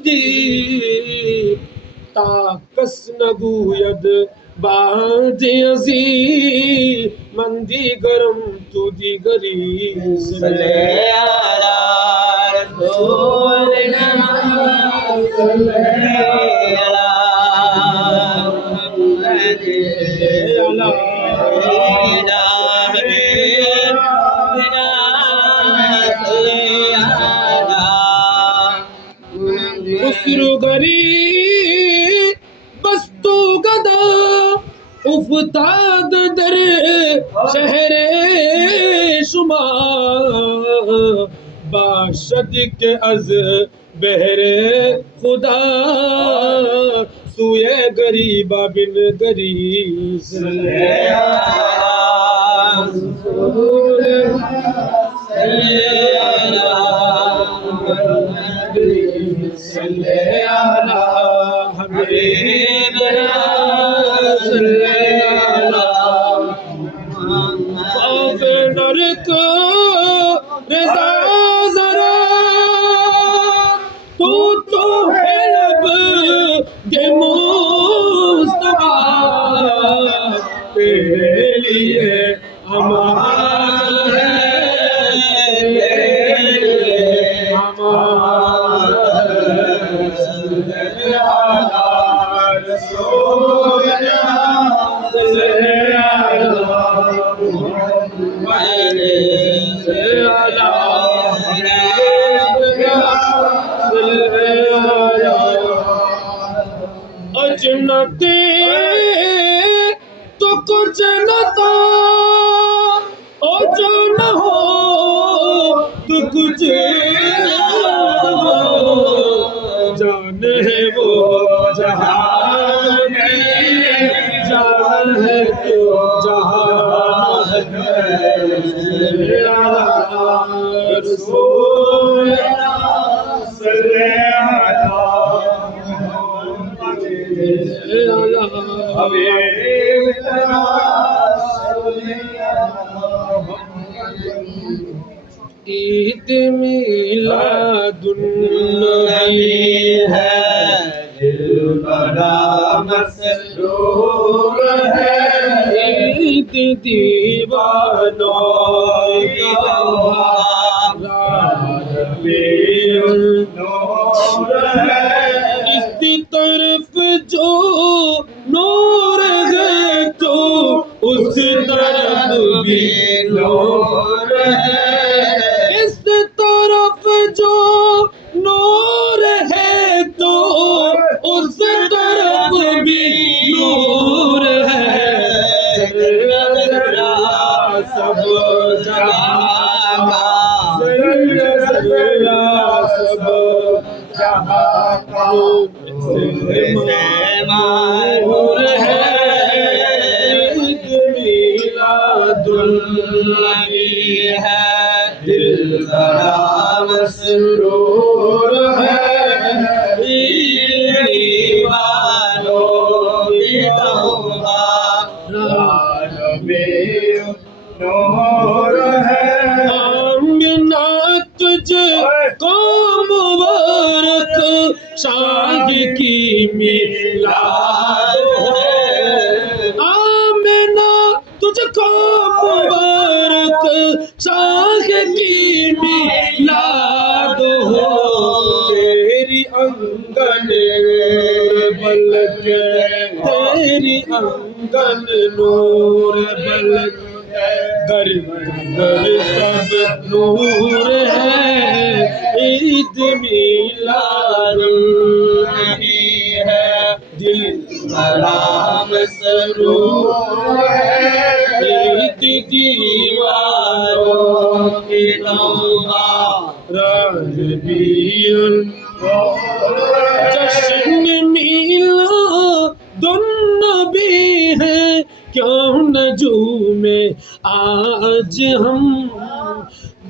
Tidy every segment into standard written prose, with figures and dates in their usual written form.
तुदी ताकस नगूयद बाद अजी मंदी गरम तुदी गरीस सल्ले अला रसूलिना सल्ले अला मुहम्मद अला खुसरो गरी बस्तु गदा उफ्ताद दर शहरे शुमा बाशद के अज बहरे खुदा सुए गरीबा बिन गरीस तेरे लिए हमारा अजनते तो कुछ न था ओ जो न हो तो कुछ जान है वो जहान जान है तो जहान रसूल ईद मिलादुन्नबी है दिल बड़ा मसरूर है ईद दीवानों का नूर है इसकी तरफ जो नूर है तो उस तरफ भी नूर है इस तरफ जो नूर है तो उस तरफ भी नूर है सब जहां सब जहां का माहौल है ईद मिलादुन्नबी है दिल बड़ा मसरूर है ईद दीवानों की तौबा नूर है आमिना तुझे को मुबारक शाद की मिलाद है आमिना तुझको मुबारक शाद की मिलाद हो तेरी अंगन बलक तेरी अंगन नूर बलक घर घर सब नूर है ईद मिलादुन्नबी है दिल बड़ा मसरूर है ईद दीवानों की तौबा रबीउल जश्न मिलादुन्नबी है क्यों न झूमे आज हम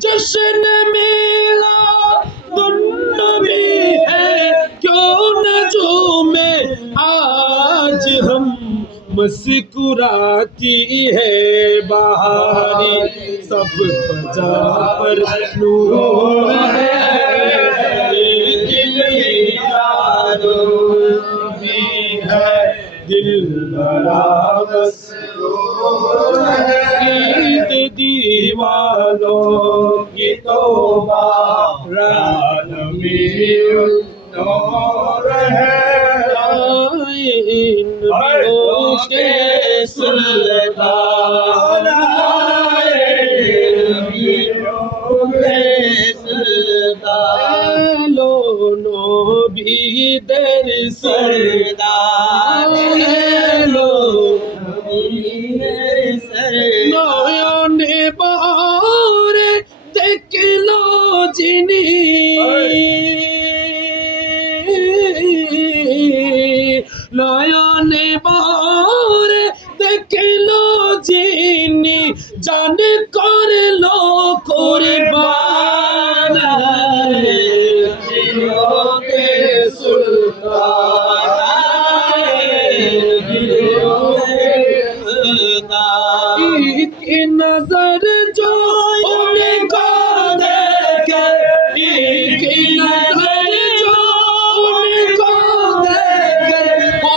जश्न मिलादुन्नबी है क्यों न झूमे आज हम मुस्कुराती है बहारी सब बजा पर नूर है बड़ा मसरूर है ईद दीवानों की तौबा रानवीर नूर है इन नबियों के सुल्तान लो नबीদের सरदाর लो নয়নে বারে দেখলো যিনি নয়নে বারে দেখলো যিনি জান করলো কুরবান দিলোকে सुल्तान एक नजर जो उनको देखे एक नजर जो उनको देखे हो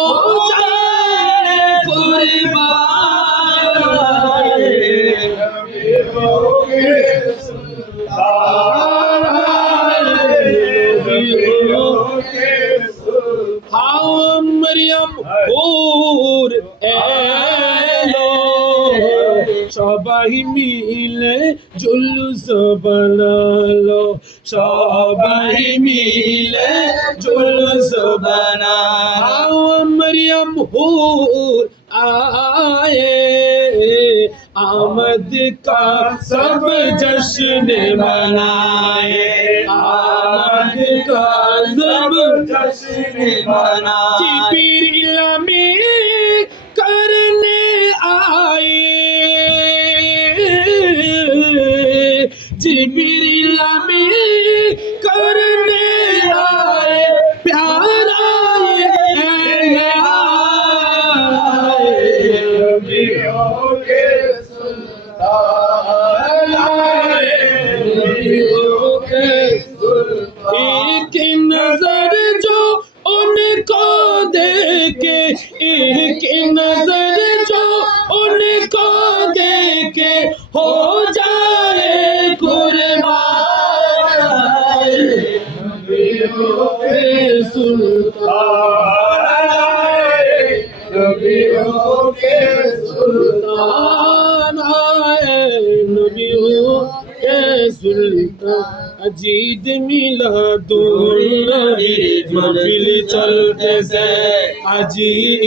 जाए कुर्बान हाँ मरियम हूर एलो সবাই মিলে জুলুস বানালো সবাই মিলে জুলুস বানালো মরিয়ম হুর आए आमद का सब जश्न मनाए आमद का सब जश्न मनाए जिब्रील में करने आए जिब्रील में करने आए प्यार आए एक नजर जो उनको देखे एक नजर जो उनको देखे हो जाए कुर्बान सुल्तान आए नबियों के सुल्तान अजीद मिलादुन्नबी महफिल चलते से अजीद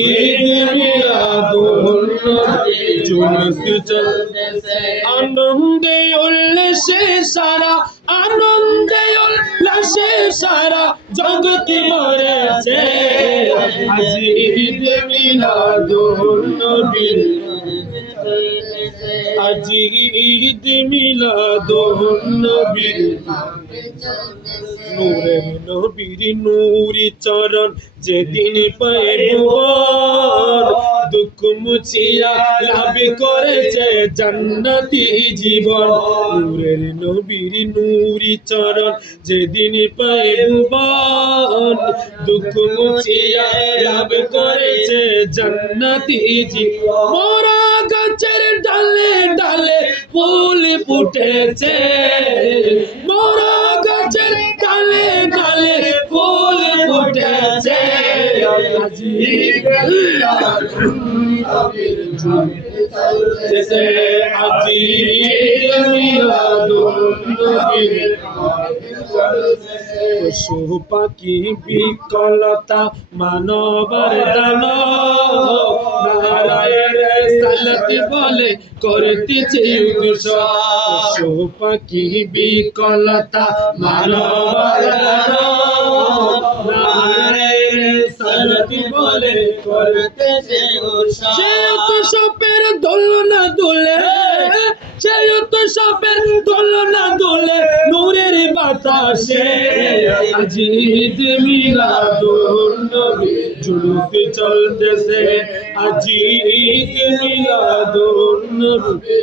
मिलादुन्नबी जुलूस चलते से आनंदे उल्लासे सारा आनंदे उल्लासे सारा जगत मरेছে अजीद मिलादुन्नबी अजीद मिलादुन्नबी नूरे नबीर नूरी चरण যেদিন পায়ে ভুবন দুঃখ মুছিয়া লাভ করেছে জান্নাতি জীবন নূরের নবীর নূরি চরণ যেদিন পায়ে ভুবন দুঃখ মুছিয়া লাভ করেছে জান্নাতি জীবন মোরা গাছের ডালে ডালে ফুল ফুটেছে মোরা গাছের ডালে ডালে ফুল ফুটেছে जैसे अजीब मिलादुन्नबी পশু পাখি বিকলতা মানবার দান নারায়ণের সালাত বলে করতেছে পশু পাখি বিকলতা মানবার দান নারায়ণের সালাত বলে করতেছে সে তো সাপের দোলনা দোলে সে তো সাপের দোলনা দোলে নূরের বাতাসে अजीद मिलादुन्नबी जुलूस चलतेছে अजीद मिलादुन्नबी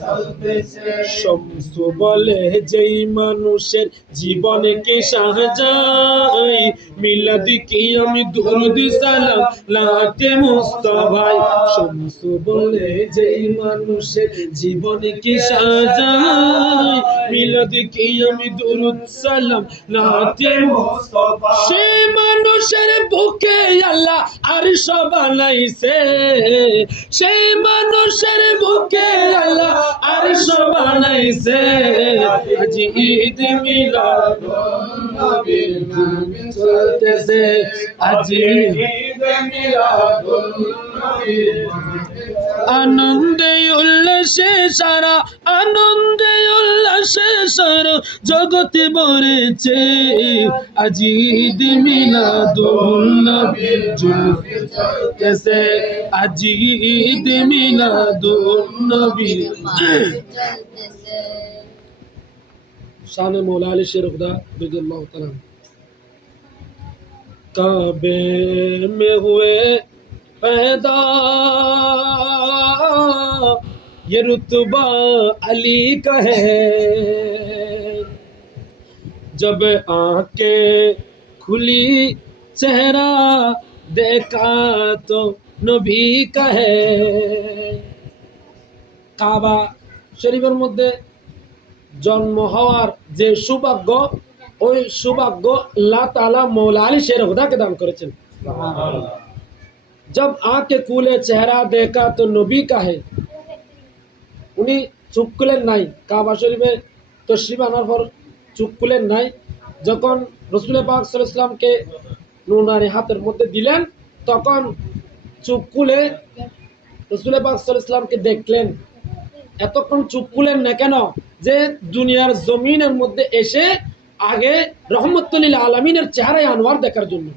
চলতেছে শমসু বলে যেই মানুষের জীবনকে সাজাই, মিলাদ কি আমি দুরুদ সালাম লাতে মুস্তাফায়। শমসু বলে যেই মানুষের জীবনকে সাজাই, মিলাদ কি আমি দুরুদ সালাম লাতে মুস্তাফা সে মানুষের বুকে আল্লাহ আরশ বানাইছে, সেই মানুষের বুকে আল্লাহ আরশ বানাইছে। আজ ঈদ মিলাদ নবীর নামে চলতেছে, আজ ঈদ মিলাদুন নবীর নামে আনন্দে উল্লাসে সারা, আনন্দে উল্লাসে সারা জগতে ভরেছে। আজ ঈদ মিলাদুন নবীর চলতেছে, আজ ঈদ মিলাদুন নবীর। शान मौला अली शेर खुदा रज़ियल्लाहु तआला काबे में हुए पैदा, ये रुतबा अली का है। जब आंखें खुली चेहरा देखा तो नबी का है। কাবা শরীফের মধ্যে জন্ম হওয়ার যে সৌভাগ্য, ওই সৌভাগ্য আল্লাহ তাআলা মৌলা আলী শের খুদাকে দান করেছেন। जब आंखें खुले চেহারা দেখা তো নবী কা হে, উনি চোখ খুলেন নাই। কাবা শরীফে তশরিফ আনার পর চোখ খুলেন নাই। যখন রাসূল পাক সাল্লাল্লাহু আলাইহি ওয়াসাল্লামকে নুরানি হাতের মধ্যে দিলেন, তখন চোখ খুলে রাসূল পাক সাল্লাল্লাহু আলাইহি ওয়াসাল্লামকে দেখলেন। এতক্ষণ চোখ খুলেন না কেন? যে দুনিয়ার জমিনের মধ্যে এসে আগে রহমতুল লিল আলামিনের চেহারায় আনোয়ার দেখার জন্য।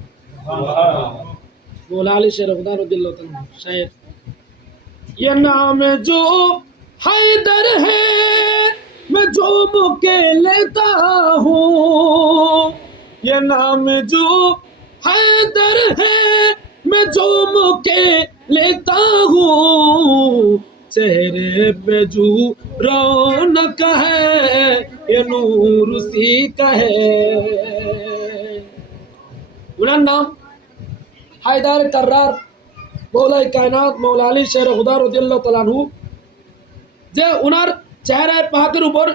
मौला अली शेर खुदा रज़ियल्लाहु तआला शायर, ये नाम जो हैदर है मैं जो मुके लेता हूँ, ये नाम जो हैदर है मैं जो मुके लेता हूँ, चेहरे पे जो रौनक है ये नूर उसी का है। उनका नाम হায়দার কার্রার মৌলাই কায়নাত মৌলা আলী শের খুদা রাদিয়াল্লাহু তাআলা আনহু, যে ওনার চেহারায় পাকের উপর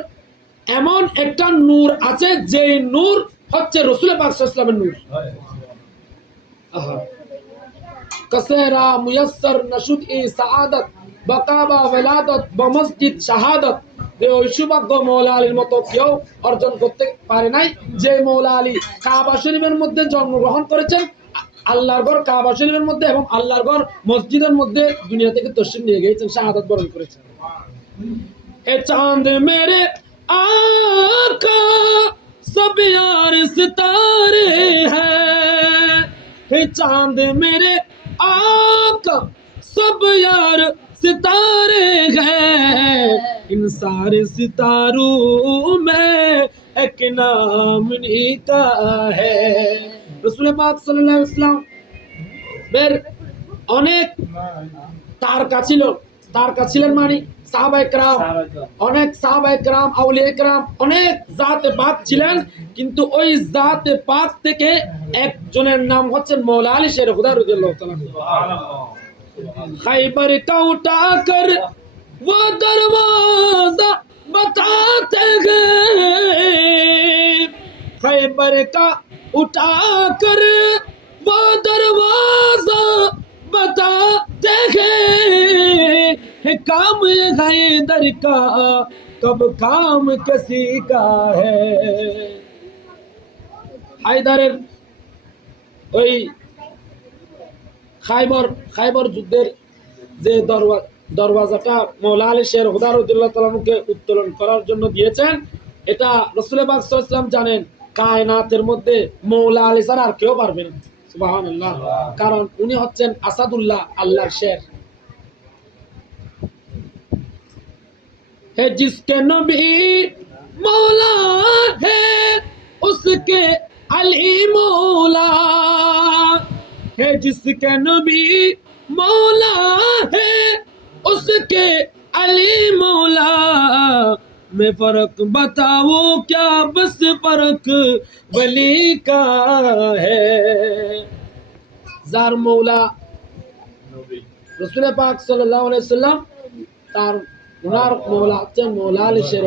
এমন একটা নূর আছে, যে নূর হচ্ছে রাসূল পাক সাল্লাল্লাহু আলাইহি ওয়াসাল্লামের নূর। আহা কাসেরা মুয়াসসার নশুদ ই সাআদাত বাকাবা ওয়ালাদাত বমসজিদ শাহাদাত, যে ওই সৌভাগ্য মৌলা আলীর মতো কেউ অর্জন করতে পারে নাই। যে মৌলা আলী কাবা শরীফের মধ্যে জন্মগ্রহণ করেছেন, আল্লাহর ঘর কাবা শরীফের মধ্যে এবং আল্লাহর ঘর মসজিদের মধ্যে দুনিয়া থেকে তশরিফ নিয়ে গিয়েছেন, শাহাদাত বরণ করেছেন। এ চাঁদ মেরে आका सब यार सितारे हैं, हे चांद मेरे आका सब यार सितारे हैं, इन सारे सितारों में एक नाम इन्हीं का है। रसूल पाक सल्लल्लाहु अलैहि वसल्लम বের অনেক তারকা ছিল, তারকা ছিলেন মানে সাহাবায়ে কেরাম, অনেক সাহাবায়ে কেরাম আউলিয়া কেরাম অনেক জাতে পাক ছিলেন, কিন্তু ওই জাতে পাক থেকে একজনের নাম হচ্ছে মৌলা আলী শের খুদা রাদিয়াল্লাহু তাআলা। खैबर का उठाकर वो दरवाजा बताते गए, खैबर का उठाकर वो दरवाजा बताते गए, काम हैदर का कब काम किसी का है। হায়দারের ওই খাইবর যুদ্ধের যে দরওয়াজাটা মৌলা আলী শের খুদা রাদিয়াল্লাহু তাআলা আনহুকে উত্তোলন করার জন্য দিয়েছেন, এটা রাসূল পাক সাল্লাল্লাহু আলাইহি ওয়াসাল্লাম জানেন কায়নাতের মধ্যে মৌলা আলী ছাড়া আর কেউ পারবে না। সুবহানাল্লাহ, কারণ উনি হচ্ছেন আসাদুল্লাহ, আল্লাহর শের। है जिसके नबी मौला है उसके अली मौला है, जिसके नबी मौला है उसके अली मौला में फर्क बताओ क्या बस फर्क वली का है जार मौला रसूल पाक सल्लल्लाहु अलैहि वसल्लम तार उनार मौला हচ্ছেন मौला আলী শের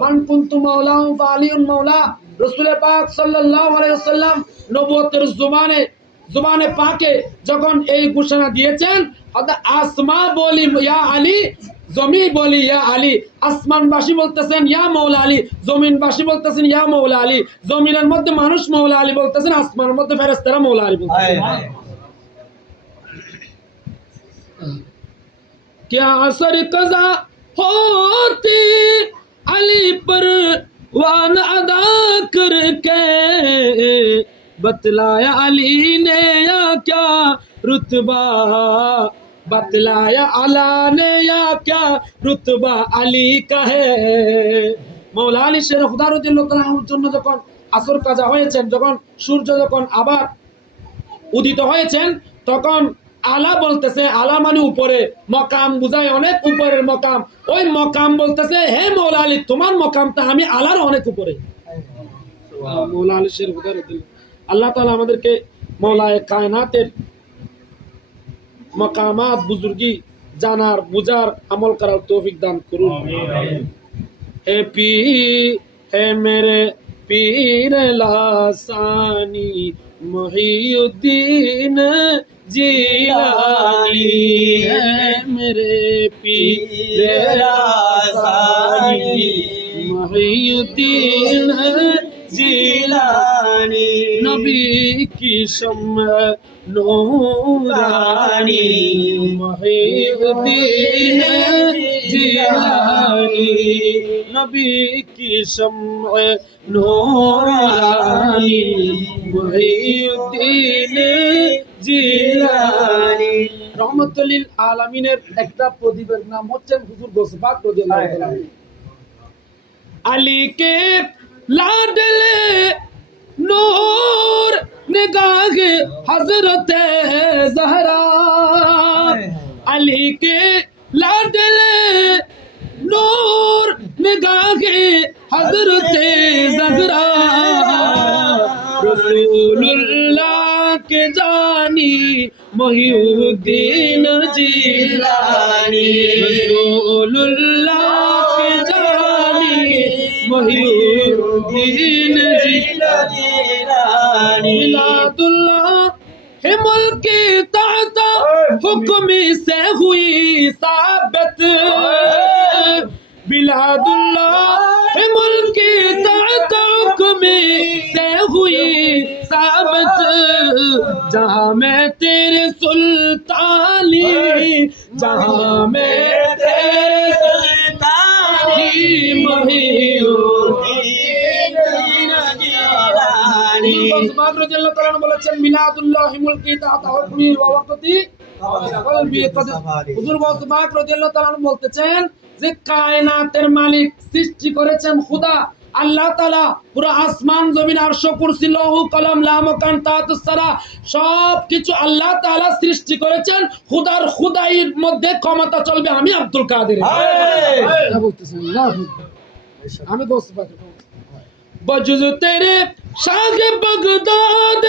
মান কুনতু মাওলা ফালিউন মৌলা রসুল পাক সাল্লাল্লাহু আলাইহি ওয়াসাল্লাম নবুয়তের জুবানে পাকে যখন এই ঘোষণা দিয়েছেন অর্থাৎ আসমা বলি ইয়া আলী জমিন বলি ইয়া আলী আসমানবাসী বলতেছেন ইয়া মৌলা আলী জমিনবাসী বলতেছেন ইয়া মৌলা আলী জমিনের মধ্যে মানুষ মৌলা আলী বলতেছেন আসমানের মধ্যে ফেরেশতারা মৌলা আলী বলতেছেন क्या असर कज़ा होती अली पर वान अदा करके बतलाया अली ने या क्या रुतबा बतलाया अला ने या क्या रुतबा अली का है मौला अली शेर खुदा রাদিয়াল্লাহু তাআলা আনহুর জন্য যখন আসর কাজা হয়েছেন যখন সূর্য যখন আবার উদিত হয়েছেন তখন আলা বলতেছে আলা মানে উপরে মকাম বুঝায় অনেক উপরের মকাম ওই মকাম বলতেছে হে মৌলা আলী তোমার মকামটা আমি আলার অনেক উপরে মৌলা আলী শের খুদা রাদিয়াল্লাহু আল্লাহ তাআলা আমাদেরকে মৌলায়ে কায়নাতের মকামাত বুজুর্গি জানার বুঝার আমল করার তৌফিক দান করুন আমিন হে পীর হে মেরে পীর লাসানি मुहियुद्दीन जीलानी है मेरे पीर लासानी मुहियुद्दीन जीलानी नबी की शम्अ नूरानी मुहियुद्दीन जीलानी नबी की शम्अ नूरानी মুহিউদ্দিন জিলানী রহমাতুল লিল আলামিনের একটা প্রদীপের নাম হচ্ছে হুজুর গৌসে পাক রাদিয়াল্লাহু তাআলা আলী কে লাডলে নূর নিগাহে হযরত ज़हरा আলী কে লাডলে नूर निगाहे हजरत ज़हरा रसूलुल्लाह के जानी मुहियुद्दीन जिलानी रसूलुल्लाह के जानी मुहियुद्दीन जिलानी मिलादुल्लाह है मुल्क ताता हुक्म से हुई साबित बिलादुल्लाह है मुल्क तातुक में से हुई साबित जहाँ मैं तेरे सुल्तानी जहाँ मैं तेरे सुल्तानी मुहियुद्दीन जिलानी রাদিয়াল্লাহু তাআলা বলেছেন মিলাদুল্লাহ মুলকি তাতা হুকমি ওয়া ওয়াক্তি কলবি হুজুর গৌসে পাক রাদিয়াল্লাহু তাআলা বলতেছেন যে কায়নাতের মালিক সৃষ্টি করেছেন খোদা আল্লাহ তাআলা পুরো আসমান জমিন আরশ কুরসি লৌহ কলম লা মাকান তাহাতুস সারা সব কিছু আল্লাহ তাআলা সৃষ্টি করেছেন খোদার খোদাইর মধ্যে ক্ষমতা চলবে আমি আব্দুল কাদের কি বলতেছেন আমি গৌসে পাক बजुज तेरे शाह बगदाद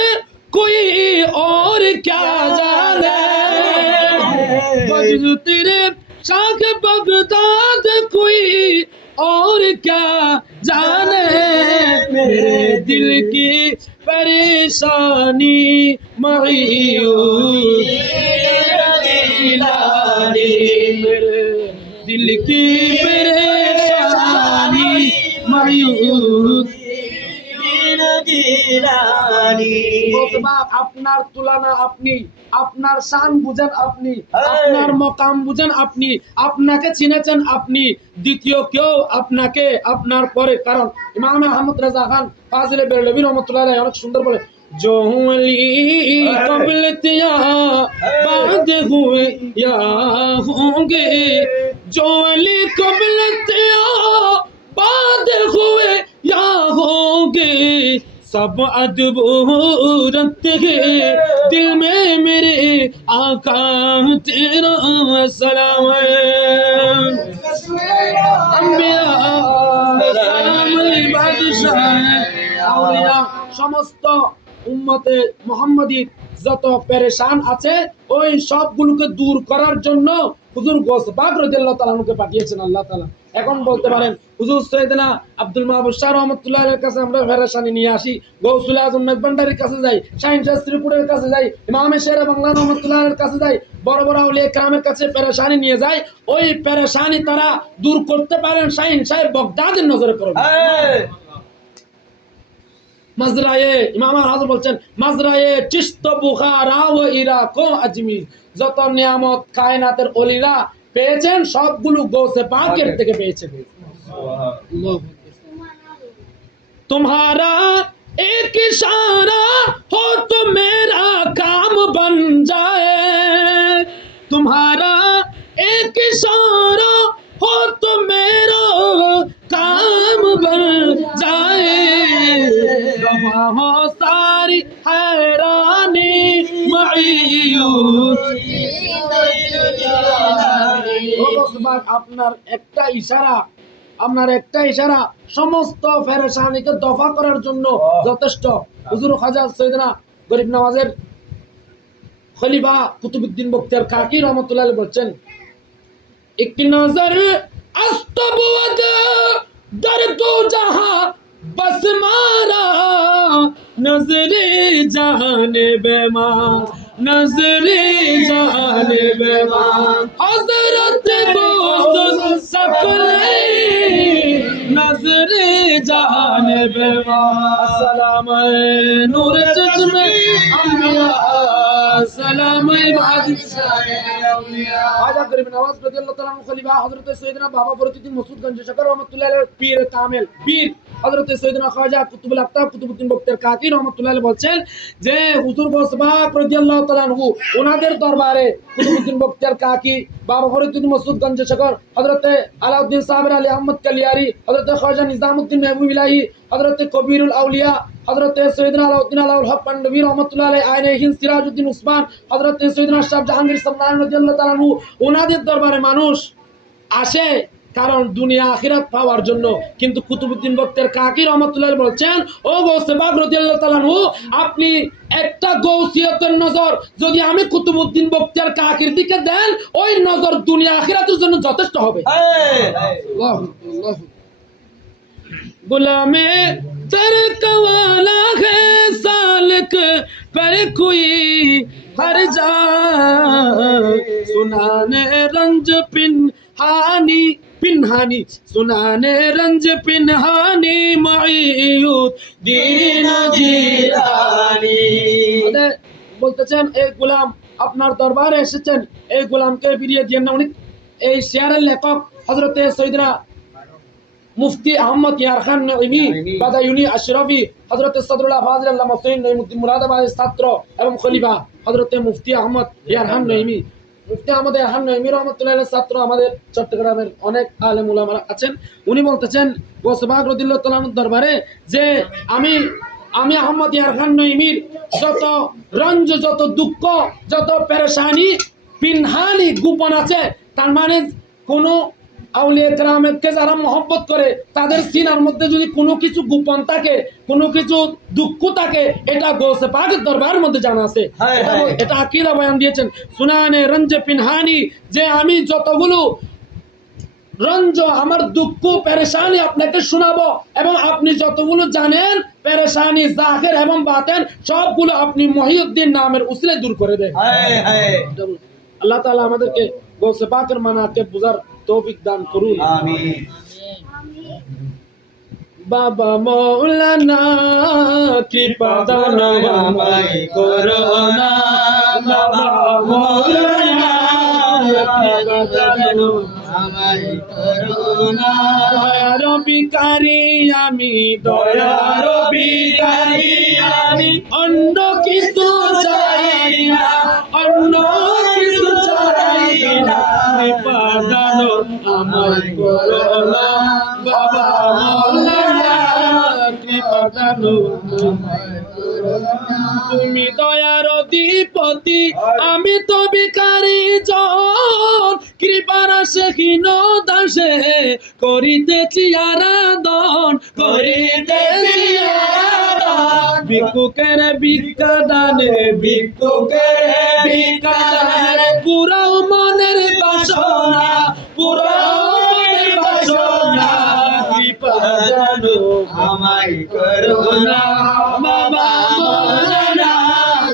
कोई और क्या जाने बजुज तेरे शाह बगदाद कोई और क्या जाने मेरे दिल की परेशानी मुहियुद्दीन मेरे दिल की परेशानी मुहियुद्दीन আপনার তুলনা আপনি আপনার শান বুঝেন আপনি আপনার মকাম বুঝেন আপনি আপনাকে চিনেছেন আপনি দ্বিতীয় কেউ আপনাকে আপনার পরে কারণ ইমাম আহমদ রাজা খান ফাজিলে বেরলভী রহমতুল্লাহ আলাইহি অনেক সুন্দর বলে जो अली कबल या बाद हुए या होंगे जो अली कबल या बाद हुए या होंगे सब अदब रखते हैं दिल में मेरे आका तेरा सलाम है अम्बिया सलाम बादशाह আউলিয়া সমস্ত উম্মতে মুহাম্মাদী যত পেরেশান আছে ওই সবগুলোকে দূর করার জন্য হুজুর গৌস পাক রাদিয়াল্লাহু তাআলা কে পাঠিয়েছেন আল্লাহ তাআলা। এখন বলতে পারেন হুজুর সৈয়দনা আব্দুল মাহবুব শাহ রহমাতুল্লাহ এর কাছে আমরা পেরেশানি নিয়ে আসি, গৌসুল আজম মেজবান্ডারির কাছে যাই, শাহিন শাহ শ্রীপুরের কাছে যাই, ইমামে শেরে বাংলা রহমাতুল্লাহ এর কাছে যাই, বড় বড় আউলিয়া কেরামের কাছে পেরেশানি নিয়ে যায়, ওই পেরেশানি তারা দূর করতে পারেন শাহিন সাহেব বগদাদের নজরে পড়বে। মাজরায়ে ইমাম হাজর বলছেন মাজরায়ে চিশত বুখারা ও ইরাক ও আজমির, যত নিয়ামত কায়নাতের ওলিরা পেয়েছেন সবগুলো গৌসে পাকের থেকে পেয়েছেন। तुम्हारा एक इशारा हो तो मेरा काम बन जाए, तुम्हारा एक इशारा हो तो मेरा काम बन जाए, रवा हो सारी हैरानी मायूस আপনার একটা ইশারা, আপনার একটা ইশারা সমস্ত পেরেশানিকে দফা করার জন্য যথেষ্ট। হুজুর খাজা সৈয়দনা গরিব নওয়াজের খলিফা কুতুবউদ্দিন বখতিয়ার কাকি রহমাতুল্লাহ আলাইহি বলছেন এক নজর আস্তবদ দর দো জাহাं बस मारा नजरे जाने बेमान नजरे जाने बेमान हजरत बोस सकले नजरे जाने बेमान अस्सलाम नूर चश्मे अंबिया सलाम बादशाह औलिया खाजा गरीब नवाज रदियल्लाहु ताआला अन्हु खलीफा हजरत सैयदना बाबा फरीदुद्दीन मसूद गंज शकर रहमतुल्लाह अलैहि पीर कामिल पीर হযরত সৈয়দনা খাজা কুতুবুল আকতাব কুতুবউদ্দিন বখতিয়ার কাকি রাহমাতুল্লাহ আলাইহি বলছেন যে হুজুর গৌস পাক রাদিয়াল্লাহু তাআলা আনহু ওনাদের দরবারে কুতুবউদ্দিন বখতিয়ার কাকি বাবা ফরিদুদ্দিন মাসউদ গঞ্জ শকর হযরত আলাউদ্দিন সাবির আলী আহমদ কালিয়ারি হযরত খাজা নিজামউদ্দিন মেহবুব ইলাহি হযরত কবিরুল আউলিয়া হযরত সৈয়দনা আলাউদ্দিন আলাউল হক পান্ডবী রাহমাতুল্লাহ আলাইহি আইনে হিন্দ সিরাজউদ্দিন উসমান হযরত সৈয়দনা শাহ জাহাঙ্গীর সামনান রাদিয়াল্লাহু তাআলা আনহু ওনাদের দরবারে মানুষ আসে কারণ দুনিয়া আখিরাত পাওয়ার জন্য, কিন্তু কুতুবউদ্দিন বখতিয়ার কাকি রাহমাতুল্লাহ বলছেন ও গৌসে পাক রাদিয়াল্লাহু তাআলা আনহু আপনি একটা গৌসিয়তের নজর যদি আমি কুতুবউদ্দিন বখতিয়ার কাকির দিকে দেন ওই নজর দুনিয়া আখিরাতের জন্য যথেষ্ট হবে। আল্লাহু আল্লাহু गुलामे तरक वाला है सालक पर कोई हर जा सुनाने रंज पिनहानी पिनहानी सुनाने रंज पिनहानी मायूद दीन जिलानी বলতেছেন এই গোলাম আপনার দরবারে এসেছেন, এই গোলামকে ফিরিয়ে দিয়েন না। উনি এই শেয়ারের লেখক হযরতে সৈয়দনা মুফতি আহমদ ইয়ার খান নঈমি বাদায়ুনি আশরাফি হযরত সদরুল্লাহ ফাজিল আল্লামা হুসাইন নঈমুদ্দিন মুরাদাবাদের ছাত্র এবং খলিফা হযরত মুফতি আহমদ ইয়ার খান নঈমি মুফতি আহমদ ইয়ার খান নঈমি রাহমাতুল্লাহ আলাইহির ছাত্র আমাদের চট্টগ্রামের অনেক আলেম উলামা আছেন। উনি বলতেছেন গৌস পাক রাদিয়াল্লাহু তাআলা আনহুর দরবারে যে আমি আহমদ ইয়ার খান নঈমির যত রঞ্জ যত দুঃখ যত পেরেশানি পিনহানি গোপন আছে, তার মানে কোনো আউলিয়া কেরামকে যারা মহব্বত করে তাদের সিনার মধ্যে যদি কোনো কিছু গোপন থাকে কোনো কিছু দুঃখ থাকে এটা গৌসে পাকের দরবারের মধ্যে জানা আছে। এটা আকীদা বয়ান দিয়েছেন সুনানে রঞ্জ পিনহানি যে আমি যতগুলো রঞ্জ আমার দুঃখ পেরেশানি আপনাকে শোনাবো এবং আপনি যতগুলো জানেন পেরেশানি জাহির এবং বাতিন সবগুলো আপনি মহিউদ্দিন নামের উসিলে দূর করে দেন। আল্লাহ তাআলা আমাদেরকে গৌসে পাকের মানাকে বুঝার তৌফিক দান করুন, আমিন। বাবা মাওলানা কৃপা দান আমায় করো না, বাবা মাওলানা কৃপা দান আমায় করো না, দয়ার ভিখারি আমি দয়ার ভিখারি আমি অন্য কিছু চাই না অন্য কিছু চাই না, কৃপা দান আমায় করো না বাবা মাওলানা কৃপা দান আমায় তুমি দয়ার অধিপতি, আমি তো ভিখারি জন, কৃপার আশীন দাসে করিতেছি আরাধন, করিতেছি আরাধন। ভিক্ষুকের ভিক্ষা দানে, ভিক্ষুকের ভিক্ষা দানে, পুরাও মনের বাসনা, পুরাও মনের বাসনা, কৃপা জানো আমায় করুণা বাবা মৌলানা,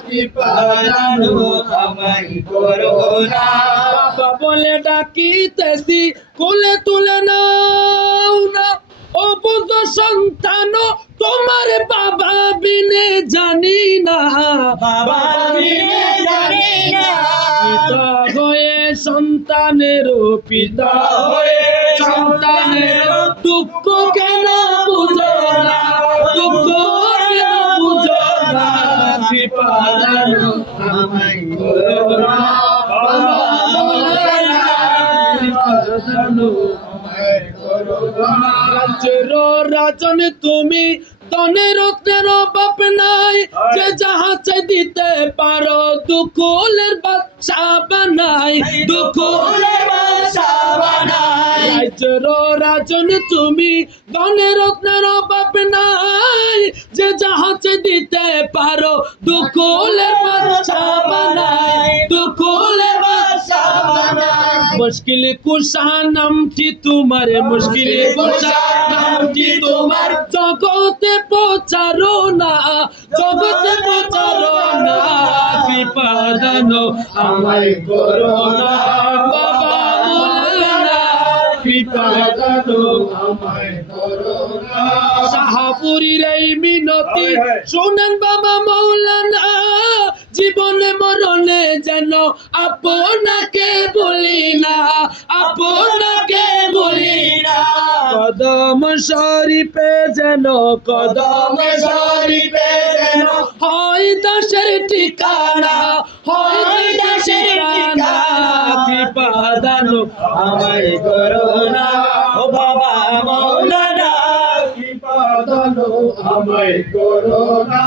কৃপা জানো আমায় করুণা বাবা বলে ডাকিতেছি, কোলে তুলে নাও না ও বুঝ সন্তান, তোমার বাবা বিনে জানি না, বাবা বিনে জানি না। পিতা হয়ে সন্তানের পিতা হয়ে সন্তানের দুঃখ কেন বুঝো না, দুঃখ কেন বুঝো না, কৃপা জানো আমায় করুণা বাবা মৌলানা কৃপা জানো আমায় করুণা রাজ্যের রাজন তুমি, ধনে রত্নের অভাব নাই, যে যাহা চাই দিতে পারো, দুকুলের বাদশা বানাই, দুকুলের বাদশা বানাই। রাজ্যের রাজন তুমি, ধনে রত্নের অভাব নাই, যে যাহা চাই দিতে পারো, দুকুলের বাদশা বানাই, দুকুলের বাদশা বানাই। মুশকিল কুশা নামটি তোমার, মুশকিল কুশা নামটি তোমার, জগতে পৌঁছারো না, জগতে পৌঁছারো না, কৃপা দানো আমায় করুণা বাবা মৌলানা, কৃপা দানো আমায় করুণা শাহপুরীর এই মিনতি শোনেন বাবা মৌলানা, জীবনে মরণে যেন আপনাকে বলি না, আপনাকে বলি না। কদম শরীফে যেন, কদম শরীফে যেন হয় দাসের ঠিকানা, হয় দাসের ঠিকানা, কৃপা দানো আমায় করুণা ও বাবা মৌলানা কৃপা দানো আমায় করুণা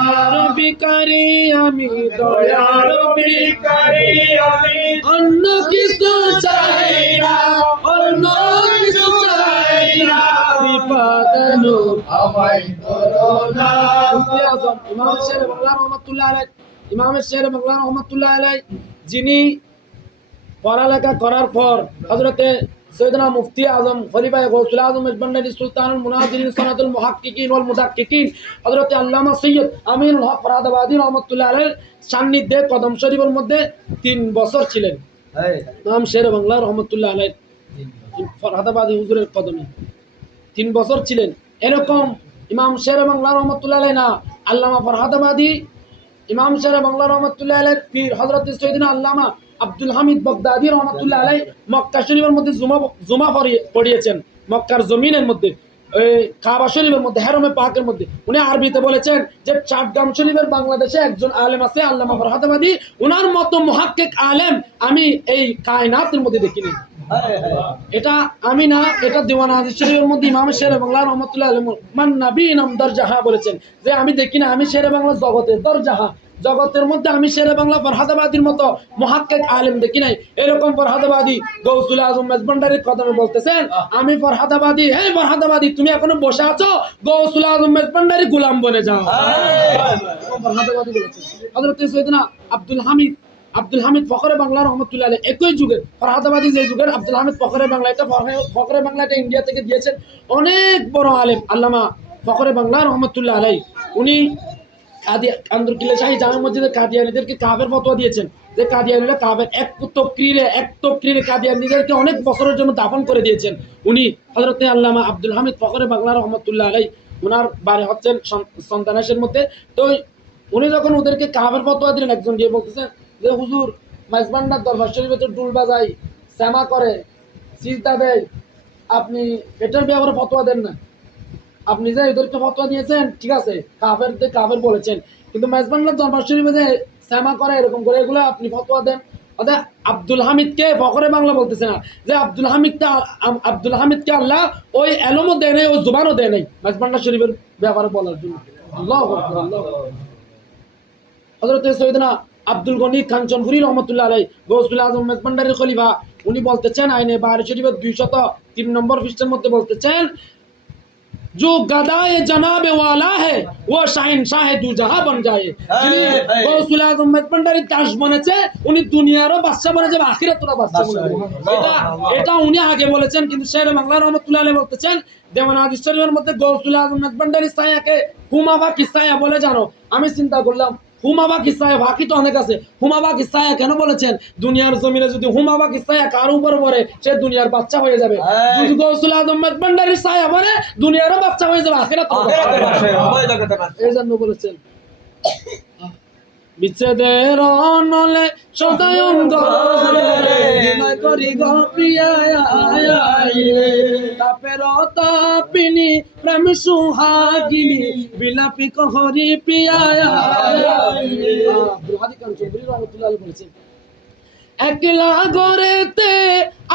ভিখারি আমি, দয়ার ভিখারি আমি অন্য কিছু চাই না, অন্য কিছু চাই না, কৃপা দানো আমায় করুণা মুফতি আজম ইমাম শের বাংলা রহমাতুল্লাহ আলাইহি, ইমাম শের বাংলা রহমাতুল্লাহ আলাইহি, যিনি পড়ালেখা করার পর হযরতে সৈয়দনা মুফতি আজম খলিফা গৌসুল আজম মেজবান্ডারি সুলতানুল মুনাজিরিন সনাতুল মুহাক্কিকিন ওয়াল মুদাক্কিকিন হযরতে আল্লামা সৈয়দ আমিনুল হক ফরহাদাবাদী রহমাতুল্লাহ আলাইহির সান্নিধ্যে কদম শরীফের মধ্যে 3 বছর ছিলেন। ইমাম শের বাংলা রহমাতুল্লাহ আলাইহি ফরহাদাবাদী হুজুরের কদমে 3 বছর ছিলেন। এরকম ইমাম শের বাংলা রহমাতুল্লাহ আলাইহি না, আল্লামা ফরহাদাবাদী ইমাম শের বাংলা রহমাতুল্লাহ আলাইহির পীর হযরত সৈয়দনা আল্লামা আব্দুল হামিদ বাগদাদী রহমাতুল্লাহ আলাইহি মক্কা শরীফের মধ্যে জুমা পড়িয়েছেন, মক্কার জমিনের মধ্যে, এই কাবা শরীফের মধ্যে, হেরমে পাকের মধ্যে। উনি আরবিতে বলেছেন যে চাটগাম শরীফের বাংলাদেশে একজন আলেম আছে আল্লামা ফরহাদাবাদী, ওনার মতো মুহাক্কিক আলেম আমি এই কায়নাতের মধ্যে দেখিনি। এটা আমি না, এটা দিওয়ান হাদিস শরীফের মধ্যে ইমাম শের বাংলা রহমাতুল্লাহ আলাইহি মান নবী নাম দরজাহা বলেছেন যে আমি দেখি না, আমি শের বাংলা জগতের দরজাহা, জগতের মধ্যে আমি শের বাংলা ফরহাদাবাদীর মতো মুহাক্কিক আলেম দেখি নাই। এরকম ফরহাদাবাদী গৌসুল আজম মেজবান্ডারির কদমে বলতেছেন, আমি ফরহাদাবাদী, হে ফরহাদাবাদী তুমি এখনো বসে আছো, গৌসুল আজম মেজবান্ডারি গোলাম বনে যাও। ফরহাদাবাদী বলেছেন। হযরত সৈয়দনা আব্দুল হামিদ ফখরে বাংলা রহমতুল্লাহ আলাইহি একই যুগের, ফরহাদাবাদী যে যুগের, আব্দুল হামিদ ফখরে বাংলা, এটা ফখরে বাংলা এটা ইন্ডিয়া থেকে দিয়েছেন, অনেক বড় আলেম আল্লামা ফখরে বাংলা রহমতুল্লাহ আলাইহি। উনি আন্দরকিল্লা শাহী জামে মসজিদের কাদিয়ানীদেরকে কাবের ফতোয়া দিয়েছেন যে কাদিয়ানীরা কাবের এক তকরিরে কাদিয়ানীদেরকে অনেক বছরের জন্য দাফন করে দিয়েছেন। উনি হযরতে আল্লামা আব্দুল হামিদ ফখরে বাংলা রহমতুল্লাহ আলাইহি, ওনার বাড়ি হচ্ছেন সন্তানাসের মধ্যে। তো উনি যখন ওদেরকে কাবের ফতোয়া দিলেন, একজন গিয়ে বলতেছেন যে হুজুর মেজবান্ডার দরবার শরীফে তো ডুল বাজায়, শ্যামা করে, সিজদা দেয়, আপনি এটার ব্যাপারে ফতোয়া দেন না। আপনি যে এদেরকে ফতোয়া দিয়েছেন ঠিক আছে, কাফের বলেছেন, কিন্তু মেজবান্ডার দরবার শরীফে যে শ্যামা করে, এরকম করে, এগুলো আপনি ফতোয়া দেন। অর্থাৎ আব্দুল হামিদকে ফখরে বাংলা বলতেছে না যে আব্দুল হামিদকে আল্লাহ ওই এলমও দেয় নাই, ওই জুবানও দেয় নাই মেজবান্ডার শরীফের ব্যাপারে বলার জন্য। আল্লাহু আকবার, আল্লাহু আকবার। হযরত সৈয়দনা আব্দুল গনি কাঞ্চনপুরী রহমতুল্লাহ আলাইহি গৌসুল আজম মেজবান্ডারির খলিফা উনি বলতেছেন আইনে বাহারি শরীফের 203 নম্বর পৃষ্ঠার মধ্যে বলতেছেন जो गदाए जनाबे वाला है वो শাহেনশাহ দু জাহান বন যায়। যিনি গৌসুল আজম মেজবান্ডারি দাস বনেছে উনি দুনিয়ারও বাদশা বনে যাবে আখিরাতেরও বাদশা বনে যাবে। এটা উনি আগে বলেছেন, কিন্তু শের বাংলা রহমতুল্লাহ আলাইহি বলতেছেন দেওয়ানাদি শরীফের মধ্যে গৌসুল আজম মেজবান্ডারি ছায়াকে হুমাবা কি ছায়া বলে জানো? আমি চিন্তা করলাম হুমাবা কি ছায়া বাকি তো অনেক আছে, হুমাবা কি ছায়া কেন বলেছেন? দুনিয়ার জমিনে যদি হুমাবা কি ছায়া কার উপর পড়ে সে দুনিয়ার বাচ্চা হয়ে যাবে, যদি গৌসুল আজম মেজবান্ডারির ছায়া পড়ে দুনিয়ারও বাচ্চা হয়ে যাবে আখিরাতেরও বাচ্চা। এই জন্য বলেছেন বিচ্ছেদের অনলে সদায় করি গো প্রিয়া তাপের তাপিনী প্রেম সুহাগিনী বিলাপি কহরি প্রিয়া। আব্দুল হাদী কাঞ্চনপুরী রহমতুল্লাহ আলাইহি বলেছেন একলা গরেতে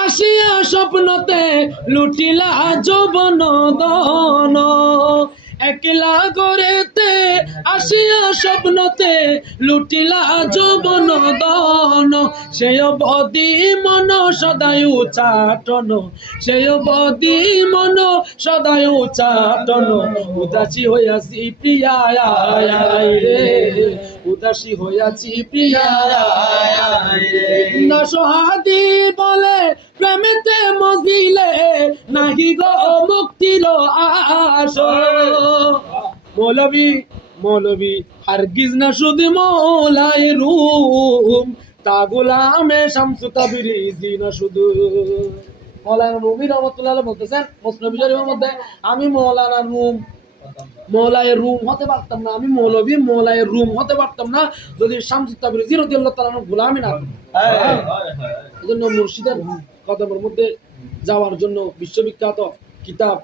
আসিয়া স্বপ্নতে লুটিলা যৌবন দন, একলা গরেতে আসিয়া স্বপ্নতে লুটিলা যৌবন দন, সেই অবধি মন সদায় উচাটন, সেই অবধি মন সদায় উচাটন, উদাসী হইয়াছি প্রিয়া রে, উদাসী হইয়াছি প্রিয়া না সোহাদি বলে প্রেমেতে মজিলে নাহি গো মুক্তির আশ। মৌলবী মৌলবী হারগিজ না শুধু মৌলাই রুম তা গোলামে শামসু তাবরিজি না শুধু। মৌলানা রুমি রহমতুল্লাহ আলাইহি বলতেছেন মুসনদ শরীফের মধ্যে আমি মৌলানা রুম মৌলায়ে রুম হতে পারতাম না, আমি মৌলবী মৌলায়ে রুম হতে পারতাম না যদি শামসু তাবরিজি রাদিয়াল্লাহু তাআলা আনহু গোলামি না করতেন। এজন্য মুর্শিদের কদমের মধ্যে যাওয়ার জন্য বিশ্ববিখ্যাত কিতাব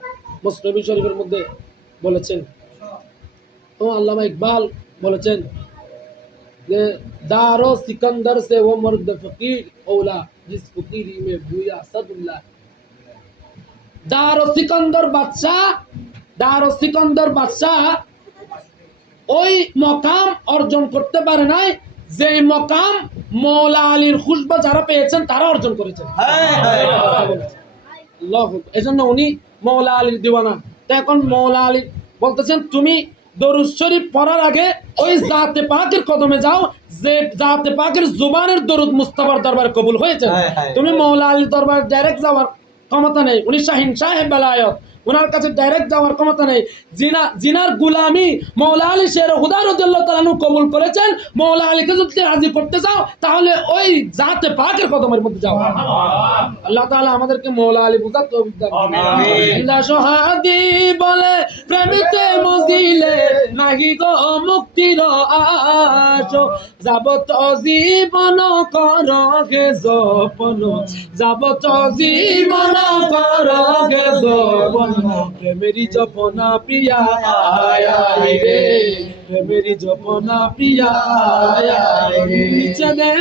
মুসনদ শরীফের মধ্যে বলেছেন তো আল্লামা ইকবাল বলেছেন যে দারো সিকন্দর সে ও মর্দ ফকির ওলা জিস ফকিরি মে বুয়া সাদুল্লাহ। দারো সিকন্দর বাদশা ওই মকাম অর্জন করতে পারে নাই যে মকাম মৌলা আলীর খুশবা যারা পেয়েছেন তারা অর্জন করেছেন। এজন্য উনি মৌলা আলীর দিওয়ানা। তো এখন মৌলা আলী বলতেছেন তুমি দরুদ শরীফ পড়ার আগে ওই জাতে পাকের কদমে যাও যে জাতে পাকের জুবানের দরুদ মুস্তাফার দরবারে কবুল হয়েছে। তুমি মৌলা আলীর দরবারে ডাইরেক্ট যাওয়ার ক্ষমতা নেই, উনি শাহিনশাহ বেলায়েত, ওনার কাছে ডাইরেক্ট যাওয়ার ক্ষমতা নেই। জিনার গুলামি মৌলা আলী শের খুদা রাদিয়াল্লাহু তাআলা আনহু কবুল করেছেন, মৌলা আলীকে যদি রাজি করতে চাও তাহলে ওই জাতে পাকের কদমের মধ্যে যাও। আল্লাহ তাআলা আমাদেরকে মৌলা আলী বুঝার তৌফিক দান করুন। আল্লাহ সোহাদি বলে প্রেমেতে মজিলে নাহি গো মুক্তির আশ, যাবত জীবন করগে জপন, যাবত জীবন করগে জপন, প্রেমেরি জপনা প্রিয়া আয় রে, প্রেমেরি জপনা প্রিয়া আয় রে, নিচেদের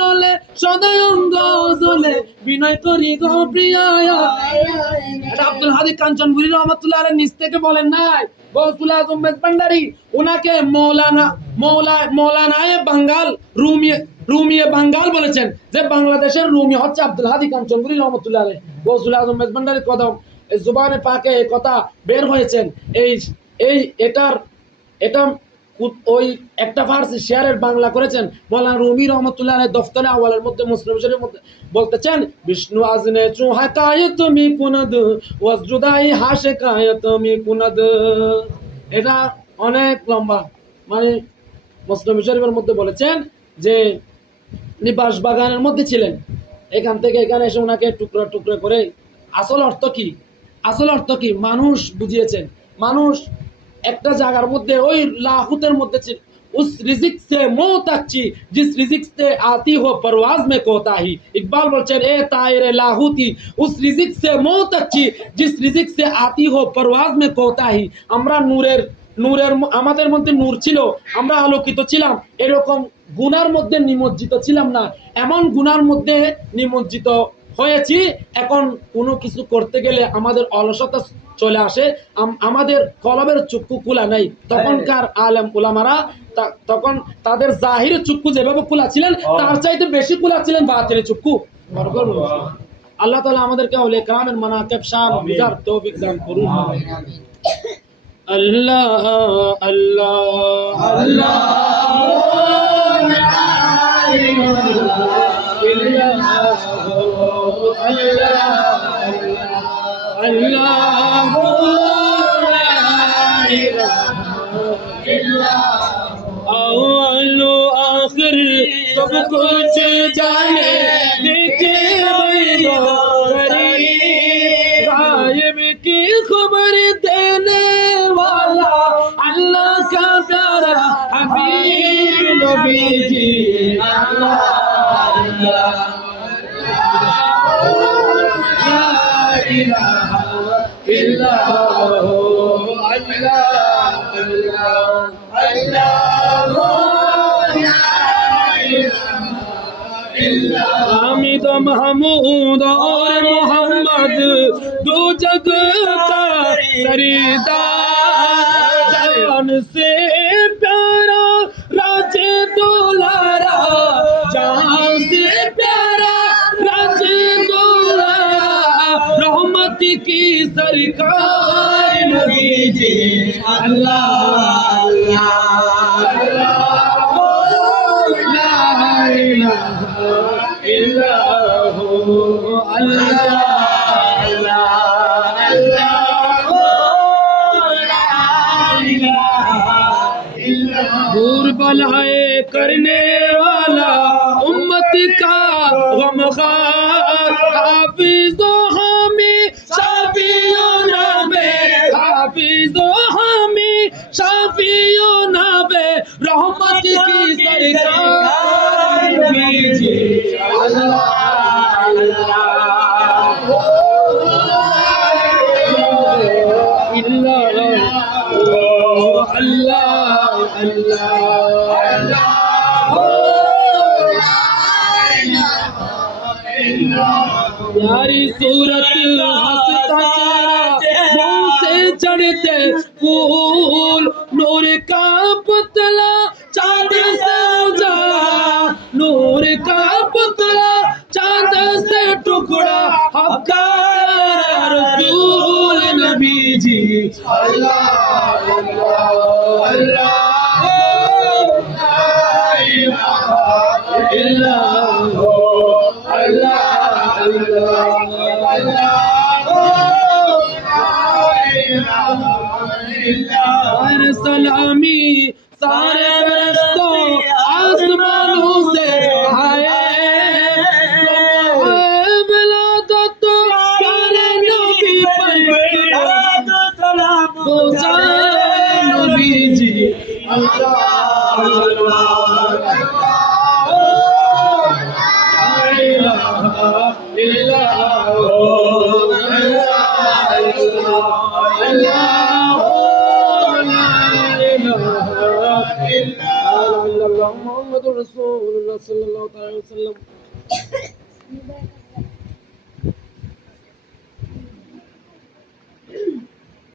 নলে সদায় অঙ্গ জ্বলে বিনয় করি গো প্রিয়া। এটা আব্দুল হাদী কাঞ্চনপুরী রহমতুল্লাহ আলাইহি নিজ থেকে বলেন নাই, গৌসুল আজম মেজবান্ডারি উনাকে মৌলানায়ে বাঙ্গাল রুমিয়ে বাঙ্গাল বলেছেন, যে বাংলাদেশের রুমি হচ্ছে আব্দুল হাদী কাঞ্চনপুরী রহমতুল্লাহ আলাইহি। গৌসুল আজম মেজবান্ডারি কদম এই জুবানে পাকে কথা বের হয়েছেন। এটা ওই একটা ফার্সি শেয়ারের বাংলা করেছেন মৌলানা রুমি রহমতুল্লাহ আলাইহি দফতরে আওয়ালের মধ্যে মুসলিম শরীফের মধ্যে বলতেছেন বিষ্ণু আজনে চুহাকায় তুমি কুনদ ওয়াজুদাই হাশেকায় তুমি কুনদ। এটা অনেক লম্বা, মানে মুসলিম শরীফের মধ্যে বলেছেন যে উনি বাঁশ বাগানের মধ্যে ছিলেন, এখান থেকে এখানে এসে ওনাকে টুকরা টুকরা করে আসল অর্থ কি মানুষ বুঝিয়েছেন। মানুষ একটা জায়গার মধ্যে ওই লাহুতের মধ্যে ছিল, उस रिजिक से मौत अच्छी जिस रिजिक से आती हो परवाज में कोताही। इकबाल বলছেন এ তায়রে লাহুতি उस रिजिक से मौत अच्छी जिस रिजिक से आती हो परवाज में कोताही। আমরা নূরের আমাদের মধ্যে নূর ছিল, আমরা আলোকিত ছিলাম, এরকম গুনার মধ্যে নিমজ্জিত ছিলাম না, এমন গুনার মধ্যে নিমজ্জিত হয়েছি, এখন কোনো কিছু করতে গেলে আমাদের অলসতা চলে আসে, আমাদের কলবের চক্ষু খোলা নাই। তখনকার আলেম উলামারা তখন তাদের জাহিরের চক্ষু যেভাবে খোলা ছিলেন তার চাইতে বেশি খোলা ছিলেন বাতিলের চক্ষু। আল্লাহ তাআলা আমাদেরকে আউলিয়া কেরামের মানাকিব শান বুঝার তৌফিক দান করুন। আল্লাহ আল্লাহ আল্লাহ अव्वल आखिर सब कुछ जाने लेके गायब की खबर देने वाला अल्लाह का प्यारा हबीब नबी जी। अल्लाह ला इलाहा इल्लल्लाह हामिद महमूद और मोहम्मद दो जग का सरदार, जान से प्यारा राजे दुलारा, जान से प्यारा राजे दुलारा, रहमत की सरकार नबी जी। अल्लाह दूर बलाए करने वाला उम्मत का गमखार, हाफिज़ो हामी शाफियो नाबे, हाफिज़ो हामी शाफियो नाबे, रहमत की सरकार कीजिए। अल्लाह प्यारी सूरत हंसता चेहरा मुंह से चढ़ते फूल, नूर का पुतला चांद से उजाला, नूर का पुतला चांद से टुकड़ा, हक्का रसूल नबी जी। अल्लाह सलामी सारे फरिश्तों आसमानों से आए, विलादत प्यारे नबी पर नबी जी। अल्लाह मोहम्मद रसूलुल्लाह सल्लल्लाहु अलैहि वसल्लम।